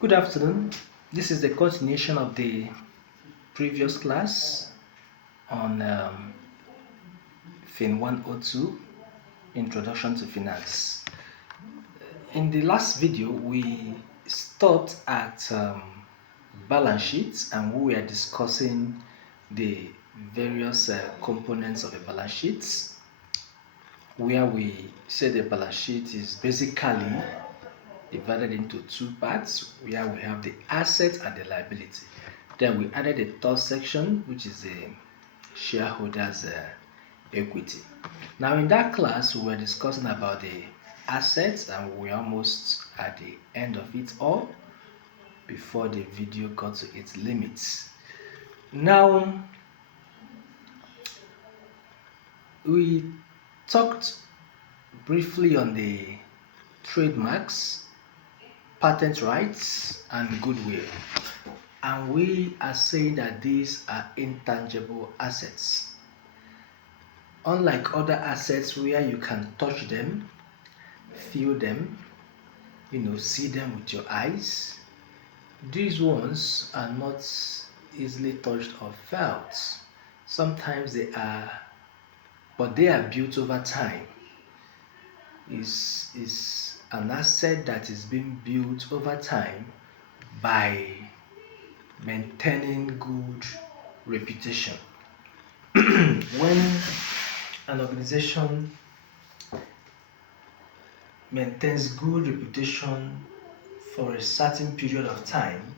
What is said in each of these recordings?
Good afternoon. This is the continuation of the previous class on Fin 102, Introduction to Finance. In the last video, we stopped at balance sheets and we were discussing the various components of a balance sheet, where we said the balance sheet is basically divided into two parts, where we have the asset and the liability. Then we added a third section, which is the shareholders equity. Now in that class we were discussing about the assets and we're almost at the end of it all before the video got to its limits. Now we talked briefly on the trademarks, patent rights and goodwill, and we are saying that these are intangible assets. Unlike other assets where you can touch them, feel them, see them with your eyes, these ones are not easily touched or felt. Sometimes they are, but they are built over time. Is an asset that is being built over time by maintaining good reputation. When an organization maintains good reputation for a certain period of time,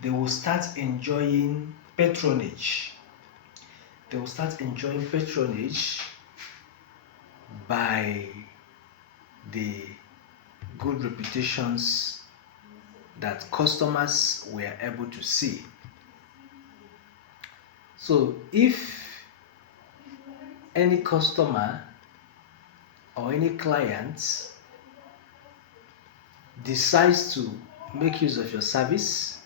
they will start enjoying patronage. They will start enjoying patronage by the good reputations that customers were able to see. So if any customer or any client decides to make use of your service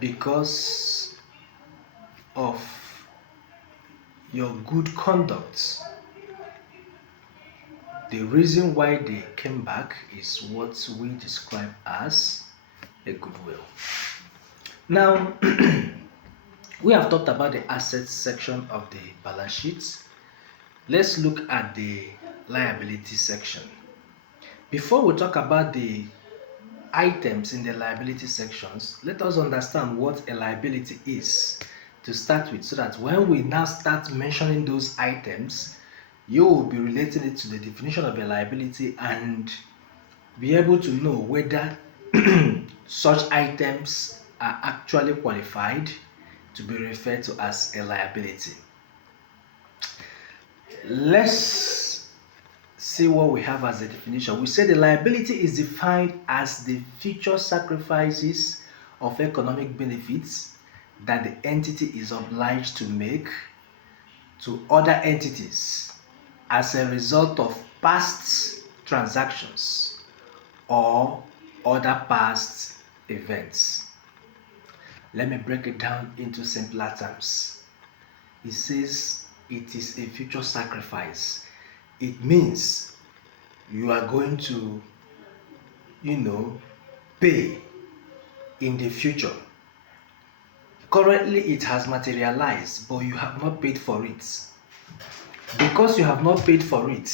because of your good conduct, the reason why they came back is what we describe as a goodwill. Now, we have talked about the assets section of the balance sheet. Let's look at the liability section. Before we talk about the items in the liability sections, let us understand what a liability is to start with, so that when we now start mentioning those items, you will be relating it to the definition of a liability and be able to know whether such items are actually qualified to be referred to as a liability. Let's see what we have as a definition. We say the liability is defined as the future sacrifices of economic benefits that the entity is obliged to make to other entities as a result of past transactions or other past events. Let me break it down into simpler terms. It says it is a future sacrifice. It means you are going to, pay in the future. Currently it has materialized, but you have not paid for it. Because you have not paid for it,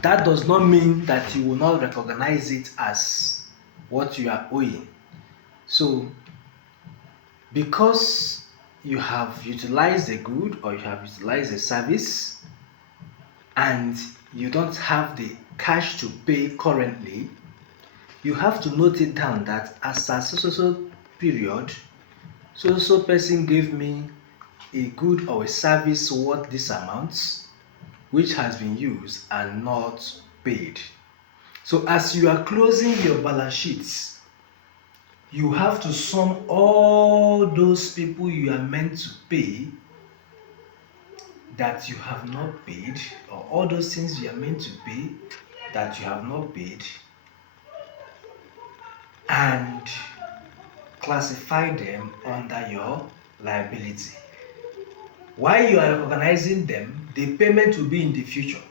that does not mean that you will not recognize it as what you are owing. So, because you have utilized a good or you have utilized a service and you don't have the cash to pay currently, you have to note it down that as a so period, so person gave me a good or a service worth this amount, which has been used and not paid. So as you are closing your balance sheets, you have to sum all those people you are meant to pay that you have not paid, or all those things you are meant to pay that you have not paid, and classify them under your liability. While you are recognizing them, the payment will be in the future,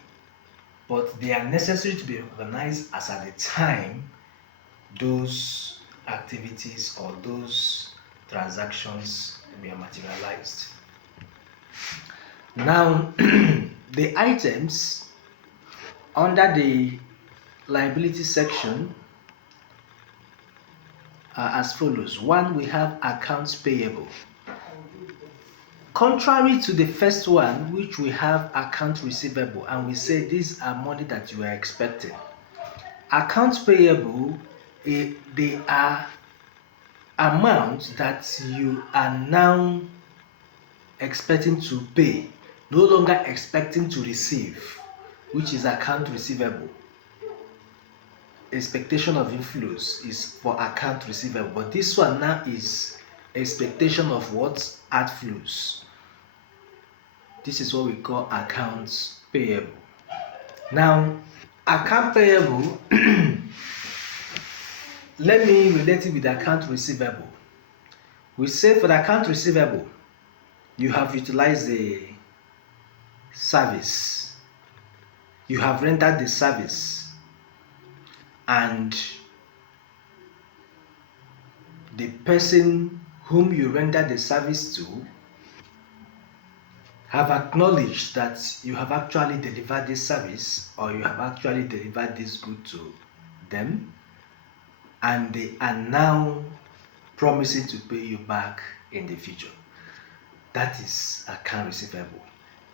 but they are necessary to be recognized as at the time those activities or those transactions were materialized. Now, the items under the liability section are as follows. One, we have accounts payable. Contrary to the first one, which we have account receivable, and we say these are money that you are expecting. Accounts payable, they are amounts that you are now expecting to pay, no longer expecting to receive, which is account receivable. Expectation of inflows is for account receivable, but this one now is expectation of what? Outflows. This is what we call accounts payable. Now, account payable, let me relate it with account receivable. We say for the account receivable, you have utilized the service, you have rendered the service, and the person whom you render the service to have acknowledged that you have actually delivered this service or you have actually delivered this good to them, and they are now promising to pay you back in the future. That is account receivable.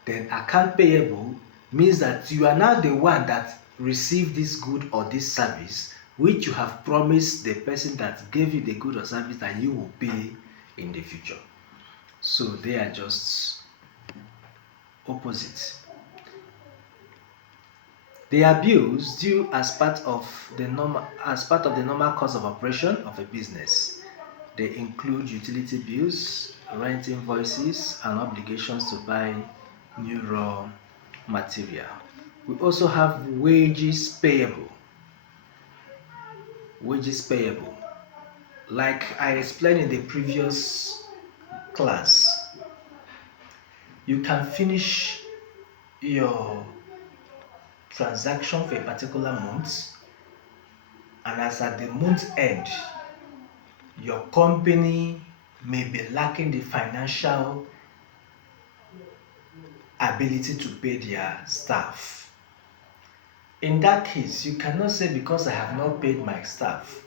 Then account payable means that you are now the one that received this good or this service, which you have promised the person that gave you the good or service that you will pay in the future. So they are just opposite. They are bills due as part of the normal course of operation of a business. They include utility bills, rent invoices, and obligations to buy new raw material. We also have wages payable. Wages payable. Like I explained in the previous class, you can finish your transaction for a particular month, and as at the month end, your company may be lacking the financial ability to pay their staff. In that case, you cannot say because I have not paid my staff,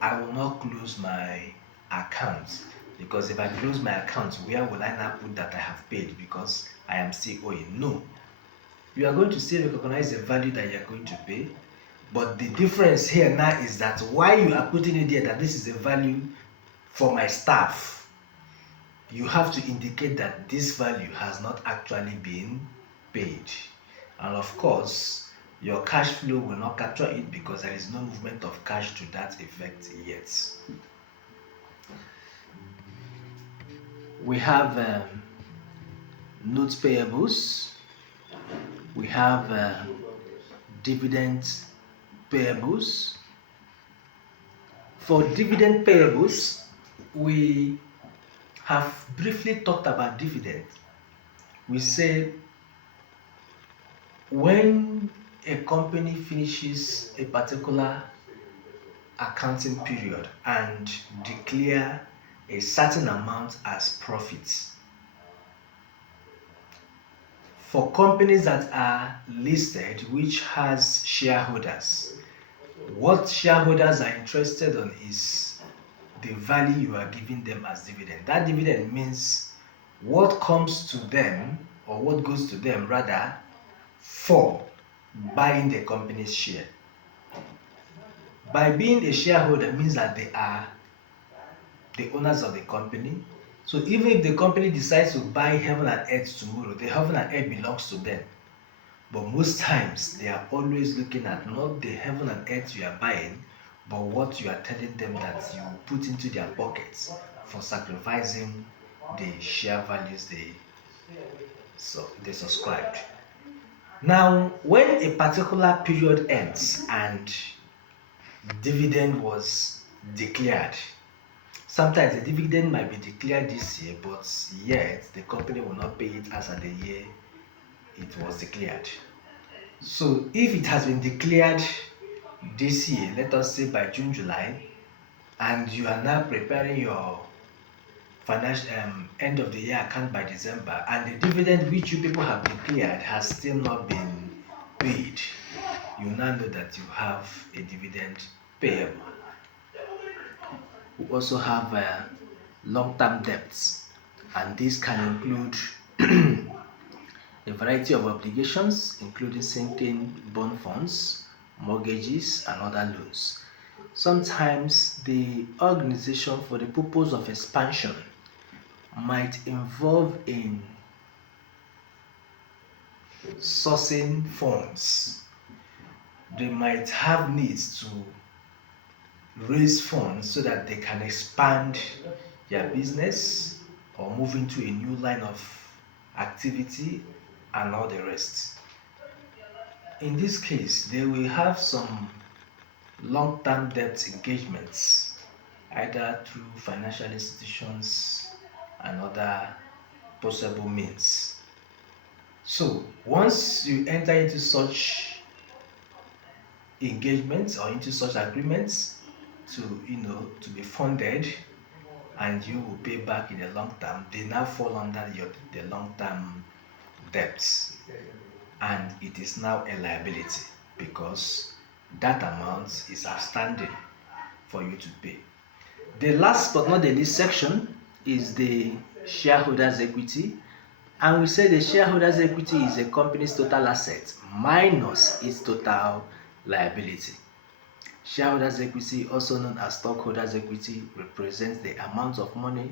I will not close my account. Because if I close my account, where will I now put that I have paid because I am still owing? No. You are going to still recognize the value that you are going to pay, but the difference here now is that why you are putting it there that this is the value for my staff, you have to indicate that this value has not actually been paid. And of course, your cash flow will not capture it because there is no movement of cash to that effect yet. We have notes payables. We have dividend payables. For dividend payables, we have briefly talked about dividend. We said when a company finishes a particular accounting period and declare a certain amount as profits, for companies that are listed which has shareholders, what shareholders are interested in is the value you are giving them as dividend. That dividend means what comes to them, or what goes to them rather, for buying the company's share. By being a shareholder means that they are the owners of the company. So even if the company decides to buy heaven and earth tomorrow, the heaven and earth belongs to them. But most times they are always looking at not the heaven and earth you are buying, but what you are telling them that you put into their pockets for sacrificing the share values they subscribed. Now, when a particular period ends and dividend was declared, sometimes the dividend might be declared this year, but yet the company will not pay it as at the year it was declared. So if it has been declared this year, let us say by June, July, and you are now preparing your financial end of the year account by December, and the dividend which you people have declared has still not been paid, you now know that you have a dividend payable. We also have long-term debts, and this can include a variety of obligations, including sinking bond funds, mortgages, and other loans. Sometimes the organization, for the purpose of expansion, might involve in sourcing funds. They might have needs to raise funds so that they can expand their business or move into a new line of activity and all the rest. In this case, they will have some long-term debt engagements, either through financial institutions and other possible means. So once you enter into such engagements or into such agreements to be funded, and you will pay back in the long term, they now fall under the long-term debts, and it is now a liability because that amount is outstanding for you to pay. The last but not the least section is the shareholders' equity, and we say the shareholders' equity is a company's total asset minus its total liability. Shareholders' equity, also known as stockholders' equity, represents the amount of money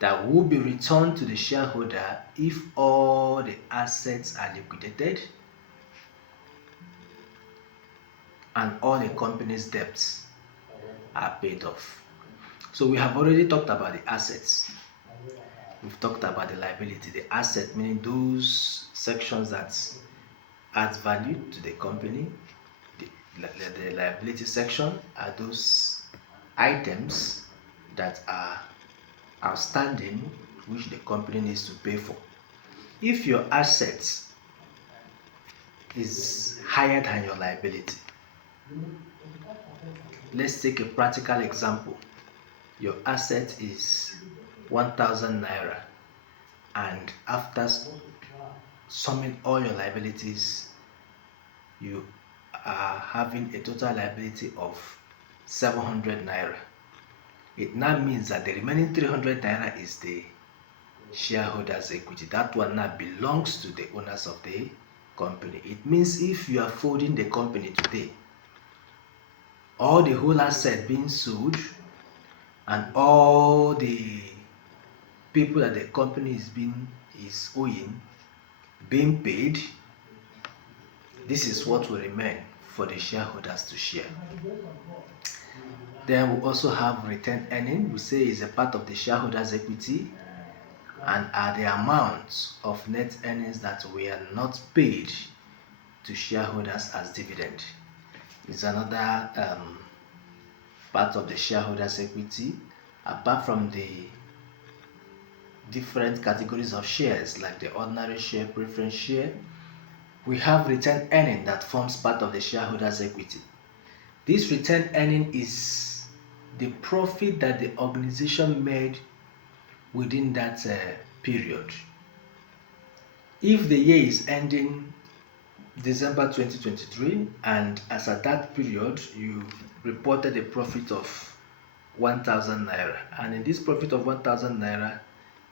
that will be returned to the shareholder if all the assets are liquidated and all the company's debts are paid off. So we have already talked about the assets. We've talked about the liability. The asset meaning those sections that add value to the company. The liability section are those items that are outstanding which the company needs to pay for. If your assets is higher than your liability, let's take a practical example. Your asset is 1,000 naira, and after summing all your liabilities, you are having a total liability of 700 naira. It now means that the remaining 300 naira is the shareholders' equity. That one now belongs to the owners of the company. It means if you are folding the company today, all the whole asset being sold and all the people that the company is owing being paid, this is what will remain for the shareholders to share. Then we also have retained earning. We say is a part of the shareholders' equity and are the amounts of net earnings that were not paid to shareholders as dividend. It's another part of the shareholders' equity, apart from the different categories of shares like the ordinary share, preference share. We have retained earning that forms part of the shareholders' equity. This retained earning is the profit that the organization made within that period. If the year is ending December 2023 and as at that period you reported a profit of 1,000 naira, and in this profit of 1,000 naira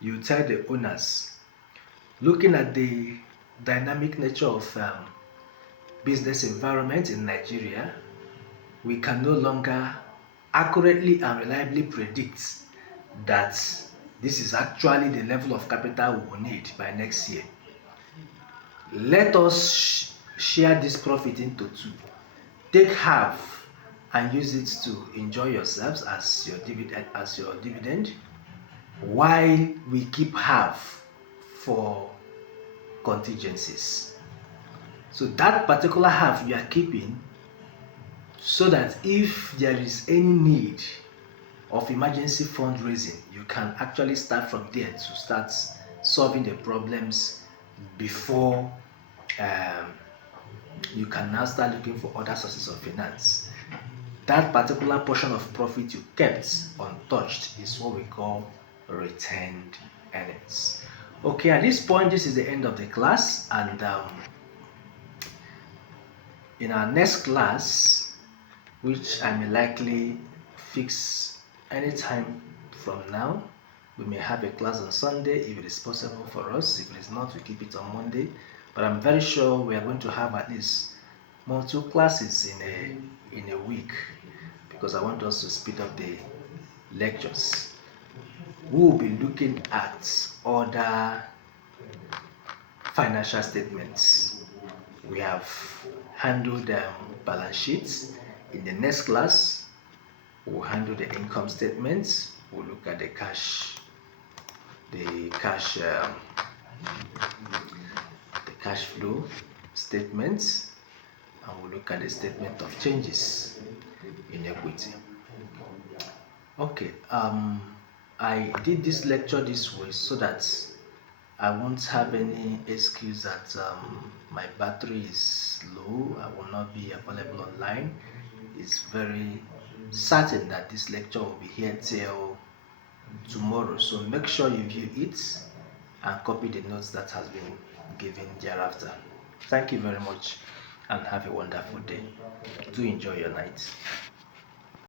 you tell the owners, looking at the dynamic nature of business environment in Nigeria, we can no longer accurately and reliably predict that this is actually the level of capital we will need by next year. Let us share this profit into two. Take half and use it to enjoy yourselves as your dividend, while we keep half for contingencies. So that particular half you are keeping so that if there is any need of emergency fundraising, you can actually start from there to start solving the problems before you can now start looking for other sources of finance. that particular portion of profit you kept untouched is what we call retained earnings. Okay, at this point, this is the end of the class, and in our next class, which I may likely fix anytime from now, we may have a class on Sunday if it is possible for us. If it is not, we keep it on Monday. But I'm very sure we are going to have at least two classes in a week, because I want us to speed up the lectures. We will be looking at other financial statements. We have handled balance sheets. In the next class, we'll handle the income statements. We'll look at the cash flow statements, and we'll look at the statement of changes in equity. Okay, I did this lecture this way so that I won't have any excuse that my battery is low, I will not be available online. It's very certain that this lecture will be here till tomorrow, so make sure you view it and copy the notes that has been given thereafter. Thank you very much and have a wonderful day. Do enjoy your night.